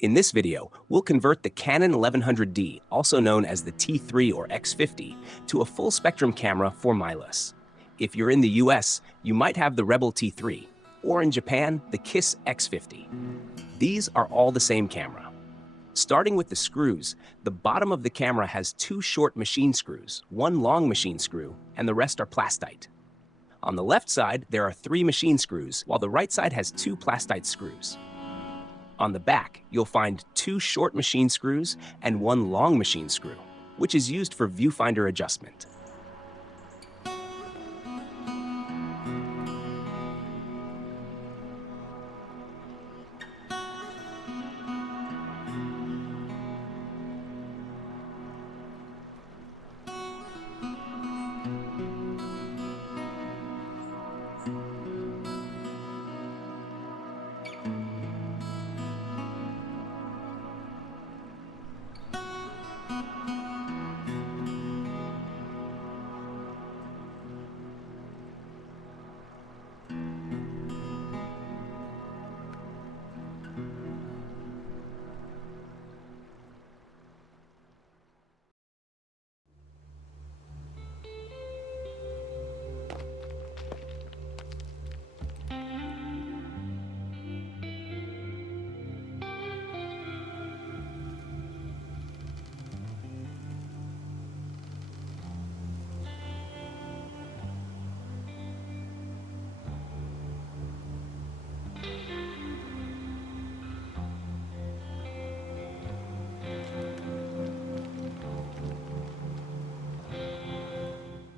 In this video, we'll convert the Canon 1100D, also known as the T3 or X50, to a full-spectrum camera for Milos. If you're in the US, you might have the Rebel T3, or in Japan, the Kiss X50. These are all the same camera. Starting with the screws, the bottom of the camera has two short machine screws, one long machine screw, and the rest are plastite. On the left side, there are three machine screws, while the right side has two plastite screws. On the back, you'll find two short machine screws and one long machine screw, which is used for viewfinder adjustment.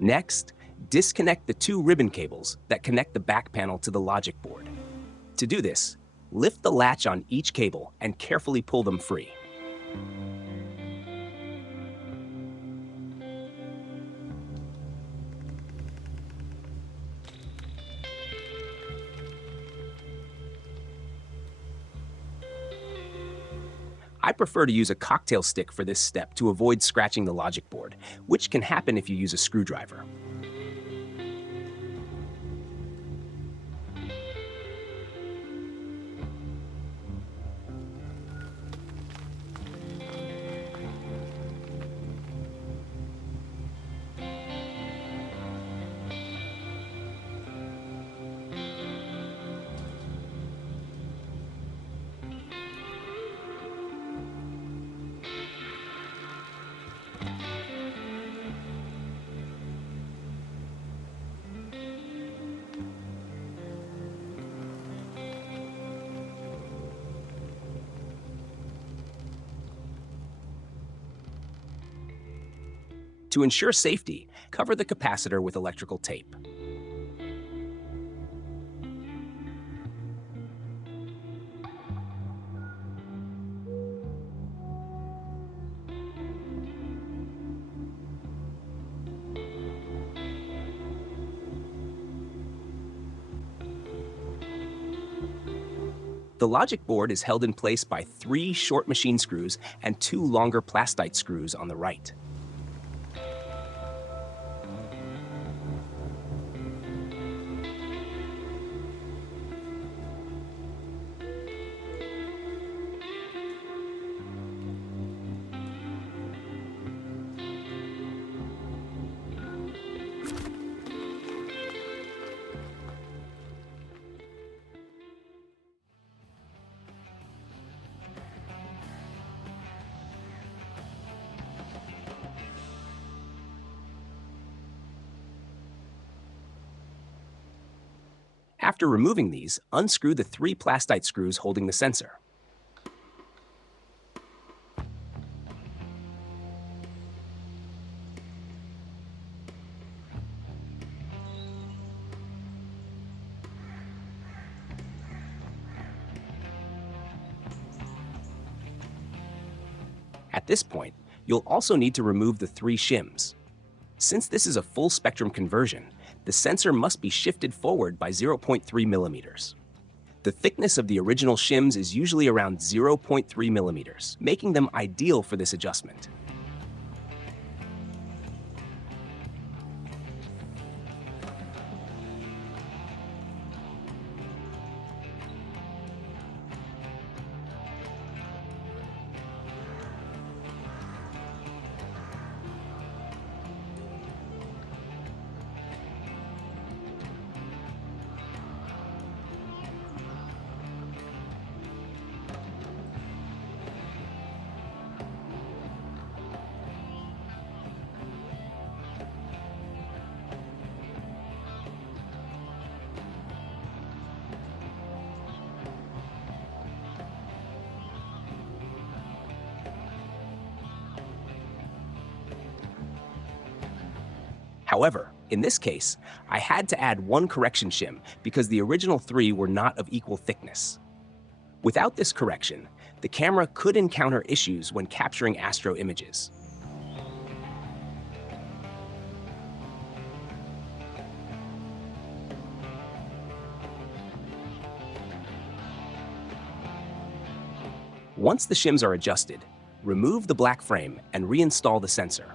Next, disconnect the two ribbon cables that connect the back panel to the logic board. To do this, lift the latch on each cable and carefully pull them free. I prefer to use a cocktail stick for this step to avoid scratching the logic board, which can happen if you use a screwdriver. To ensure safety, cover the capacitor with electrical tape. The logic board is held in place by three short machine screws and two longer plastite screws on the right. After removing these, unscrew the three plastite screws holding the sensor. At this point, you'll also need to remove the three shims. Since this is a full spectrum conversion, the sensor must be shifted forward by 0.3 millimeters. The thickness of the original shims is usually around 0.3 millimeters, making them ideal for this adjustment. However, in this case, I had to add one correction shim because the original 3 were not of equal thickness. Without this correction, the camera could encounter issues when capturing Astro images. Once the shims are adjusted, remove the black frame and reinstall the sensor.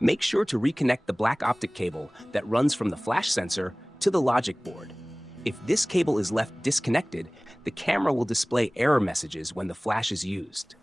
Make sure to reconnect the black optic cable that runs from the flash sensor to the logic board. If this cable is left disconnected, the camera will display error messages when the flash is used.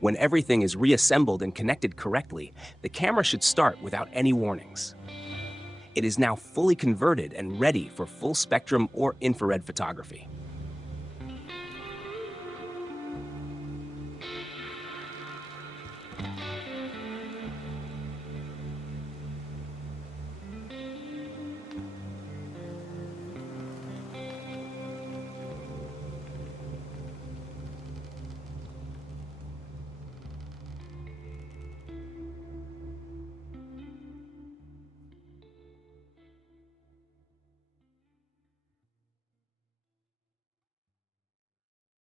When everything is reassembled and connected correctly, the camera should start without any warnings. It is now fully converted and ready for full spectrum or infrared photography.